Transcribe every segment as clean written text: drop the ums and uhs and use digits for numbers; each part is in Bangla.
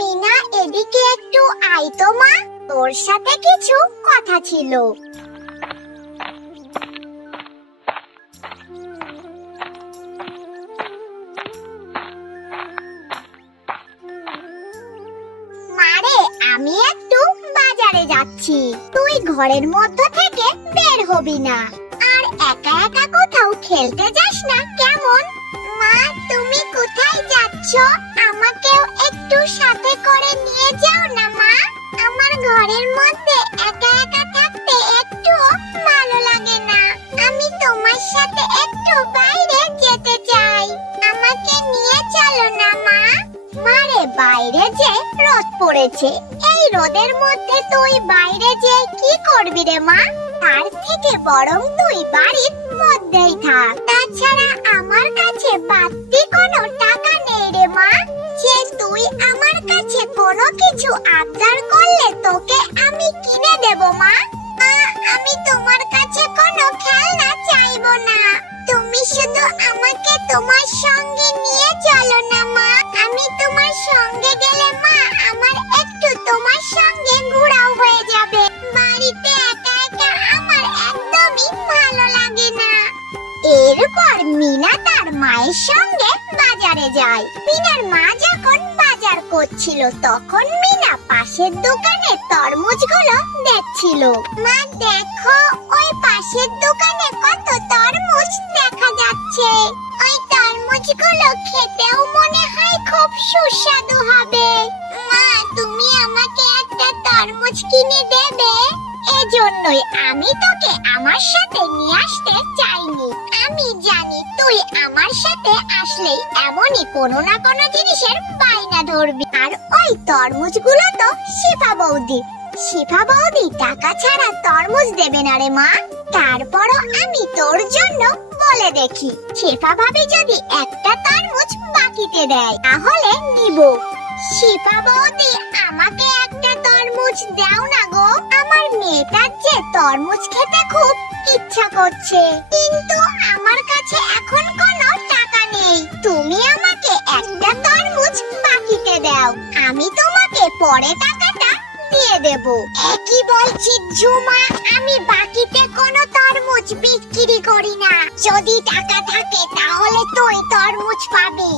মিনা, এদিকে একটু আয় তো মা, তোর সাথে কিছু কথা ছিল। মারে, আমি একটু বাজারে যাচ্ছি, তুই ঘরের মধ্যে থেকে বের হবি না, আর একা একা কোথাও খেলতে যাস না, কেমন? মা, তুমি কোথায় যাচ্ছ? আমাকেও একটু সাথে করে নিয়ে যাও না মা, আমার ঘরের মধ্যে একা একা থাকতে একটুও ভালো লাগে না, আমি তোমার সাথে একটু বাইরে যেতে চাই, আমাকে নিয়ে চলো না মা। মারে, বাইরে যে রোদ পড়েছে, এই রোদের মধ্যে তুই বাইরে যে কি করবি রে মা? তার থেকে বরং তুই বাড়ির মধ্যেই থাক, তাছাড়া আমার কাছে বাড়তি কোনো টাকা নেই রে মা, যে তুই আমার কাছে কোনো কিছু আবদার করলে তোকে আমি কিনে দেব মা। আমি তোমার কাছে কোনো খেলনা চাইবো না, তুমি শুধু আমাকে তোমার সঙ্গে নিয়ে চলো না মা, আমি তোমার সঙ্গে গেলে মা আমার একটু তোমার সঙ্গে ঘোরাও হয়ে যাবে, বাড়িতে একা একা আমার একদমই ভালো লাগে না। এরপর মিনা তার মায়ের সঙ্গে বাজারে যায়। মিনার মা যখন বাজার করছিল তখন মিনা পাশের দোকানে তরমুজগুলো দেখছিল। মা দেখো, ওই পাশের দোকানে কত তরমুজ দেখা যাচ্ছে, ওই তরমুজগুলো খেতেও মনে হয় খুব সুস্বাদু হবে। মা, তুমি আমাকে একটা তরমুজ কিনে দেবে? এজন্যই আমি তোকে আমার সাথে নিয়ে আসতে চাইনি, আমি জানি তুই আমার সাথে আসলেই এমনই কোনো না কোনো জিনিসের বায়না ধরবি, আর ওই তরমুজগুলো তো শিফা বৌদি, শিফা বৌদি টাকা ছাড়া তরমুজ দেবে না রে মা, তারপরও আমি তোর জন্য বলে দেখি, শিফা ভাবি যদি একটা তরমুজ বাকিতে দেয় তাহলে নিব। শিফা বৌদি, আমাকে একটা তরমুজ দাও না গো, আমার মেয়েটার যে তরমুজ খেতে খুব ইচ্ছা করছে, কিন্তু আমার কাছে এখন কোনো টাকা নেই, তুমি আমাকে একটা তরমুজ বাকিতে দাও, আমি তোমাকে পরে টাকাটা দিয়ে দেব। একই বলছি ঝুমা, আমি বাকিতে কোনো তরমুজ বিক্রি করি না, যদি টাকা থাকে তাহলে তুই তরমুজ পাবি,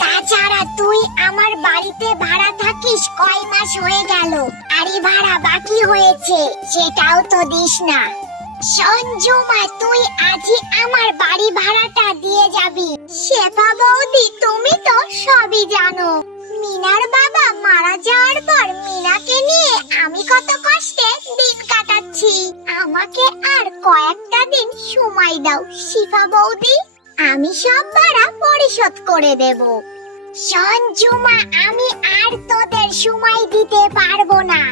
তাছাড়া তুই আমার বাড়িতে ভাড়া থাকিস কয় মাস হয়ে গেল, বাড়ি ভাড়া বাকি হয়েছে সেটাও তো দিস না। শোন ঝুমা, তুই আজই আমার বাড়ি ভাড়াটা দিয়ে যাবি। শেফা বৌদি, তুমি তো সবই জানো, মিনার বাবা মারা যাওয়ার পর মিনাকে নিয়ে আমি কত কষ্টে দিন কাটাচ্ছি, আমাকে আর কয়েকটা দিন সময় দাও শিফা বৌদি, আমি সব ভাড়া পরিশোধ করে দেব। শোন ঝুমা, আমি আর তোদের সময় দিতে পারবো না,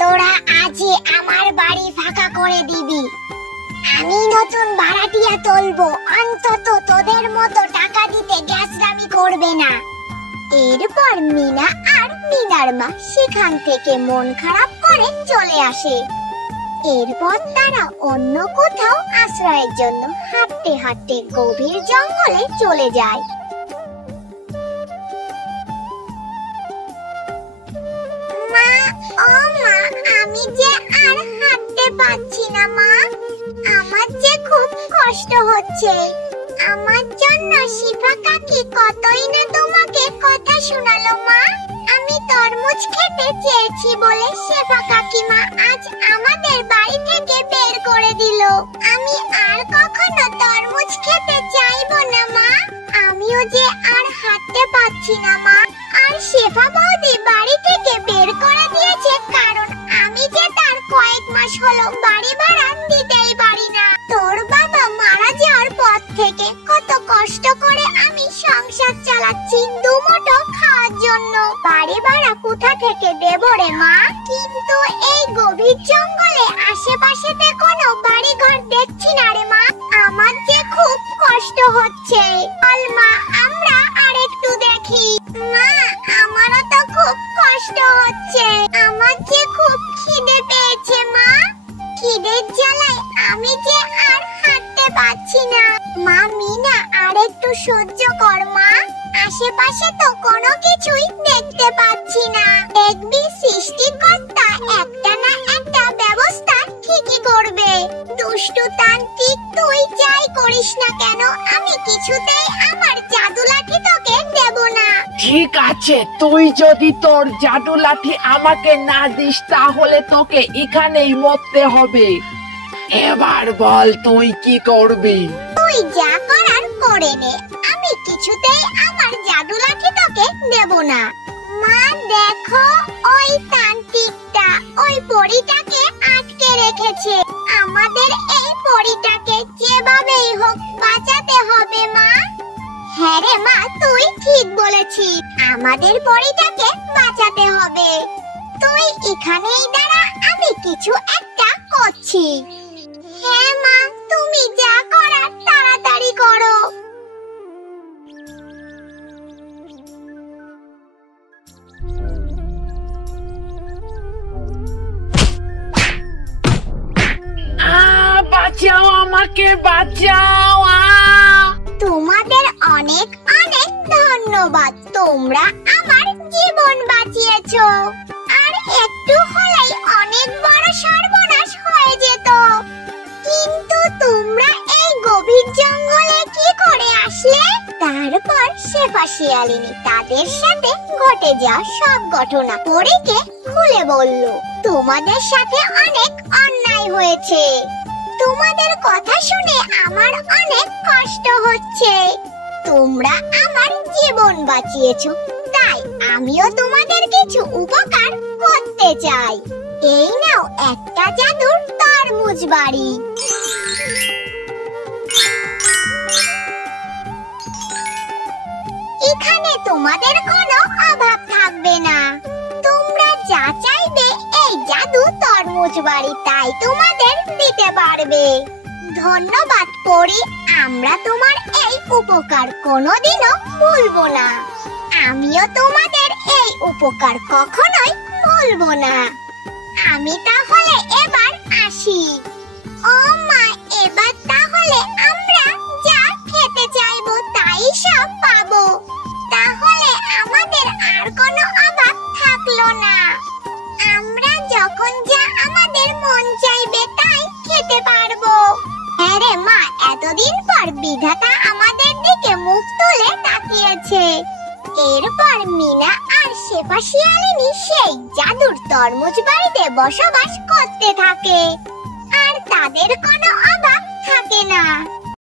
তোরা আজই আমার বাড়ি ফাঁকা করে দিবি, আমি নতুন ভাড়াটিয়া তুলবো, অন্তত তোদের মতো টাকা দিতে গ্যাসরামি করবে না। এরপর মিনা আর মিনার মা সেখান থেকে মন খারাপ করে চলে আসে। এরপর তারা অন্য কোথাও আশ্রয়ের জন্য হাঁটতে হাঁটতে গভীর জঙ্গলে চলে যায়। মা, ও মা, আমি যে আর হাঁটতে পারছি না মা, আমার যে খুব কষ্ট হচ্ছে, আমার জন্য শিফা কাকি কতই না তোমাকে কথা শোনালো মা, আমি তরমুজ খেতে চেয়েছি বলে শেফা কাকিমা আজ আমাদের বাড়ি থেকে বের করে দিল, আমি আর কখনো তরমুজ খেতে চাইবো না মা, আমিও যে আর হাঁটতে পারছি না মা, আর শেফা বৌদি বাড়ি থেকে বের করে দিয়েছে কারণ আমি যে তার কয়েক মাস হলো বাড়ি ভাড়া দিতেই পারি না, তোর বাবা মারা যাওয়ার পর থেকে কত কষ্ট করে আমি সংসার চালাচ্ছি দুমুঠো খাওয়ার জন্য, বাড়ি ভাড়া কোথা থেকে দেব রে মা? কিন্তু এই গভীর জঙ্গলে আশেপাশেতে কোনো বাড়ি ঘর দেখছি না রে মা, আমার যে খুব কষ্ট হচ্ছে, চল মা আমরা আরেকটু দেখি। মা, আমারও তো খুব কষ্ট হচ্ছে, আমার যে খুব খিদে পেয়েছে মা, খিদের জ্বালায় আমি যে আর হাঁটতে পারছি না। মা মিনা, আর একটু সহ্য কর মা, আশেপাশে তো কোনো কিছুই দেখতে পাচ্ছি না। দেখবি সৃষ্টিকর্তা একটা না একটা ব্যবস্থা ঠিকই করবে। দুষ্টু তান্ত্রিক, তুই যাই করিস না কেন আমি কিছুতেই আমার জাদু লাঠি তোকে দেব না। ঠিক আছে, তুই যদি তোর জাদু লাঠি আমাকে না দিস তাহলে তোকে এখানেই মরতে হবে। এবার বল তুই কি করবি? তুই যা করার করে নে, আমি কিছুতেই আমার জাদু লাঠি তোকে দেব না। মা দেখো, ওই তান্ত্রিকটা ওই পরীটাকে আটকে রেখেছে। আমাদের এই পরীটাকে যেভাবেই হোক বাঁচাতে হবে মা। হ্যাঁ রে মা, তুই ঠিক বলেছিস, আমাদের পরীটাকে বাঁচাতে হবে। তুই এখানেই দাঁড়া, আমি কিছু একটা করছি। হ্যাঁ মা, তুমি যা করার তাড়াতাড়ি করো। বাঁচাও আমাকে, বাঁচাও। তোমাদের অনেক অনেক ধন্যবাদ, তোমরা আমার জীবন বাঁচিয়েছো। আর একটু হলেই অনেক বড় সর্বনাশ হয়ে যেত। কিন্তু তোমরা এই গভীর জঙ্গলে কি করে আসলে? তারপর শেফা শিয়ালিনী তাদের সাথে ঘটে যাওয়া সব ঘটনা পরীকে খুলে বলল। তোমাদের সাথে অনেক অন্যায় হয়েছে। তোমাদের কথা শুনে আমার অনেক কষ্ট হচ্ছে। তোমরা আমার জীবন বাঁচিয়েছো, তাই আমিও তোমাদের কিছু উপকার করতে চাই। এই নাও একটা জাদুর তরমুজ বাড়ি। এখানে তোমাদের কোনো অভাব থাকবে না। তোমরা যা চাইবে এই জাদু তরমুজ বাড়ি তাই তোমাদের দিতে পারবে। ধন্যবাদ পরি, আমরা তোমার এই উপকার কোনোদিনও ভুলবো না। আমিও তোমাদের এই উপকার কখনোই ভুলবো না। আমি তাহলে এবার আসি। ও মা, এবার তাহলে আমরা যা খেতে চাইবো তাই সব পাবো। তাহলে আমাদের আর কোনো অভাব থাকলো না। আমরা যখন যা আমাদের মন চাইবে তাই খেতে পারবো। হ্যাঁ রে মা, এতদিন পর বিধাতা আমাদের দিকে মুখ তুলে তাকিয়েছে। এরপর মিনা আর শেফা শিয়ালিনী সেই জাদুর তরমুজ বাড়িতে বসবাস করতে থাকে, আর তাদের কোনো অভাব থাকে না।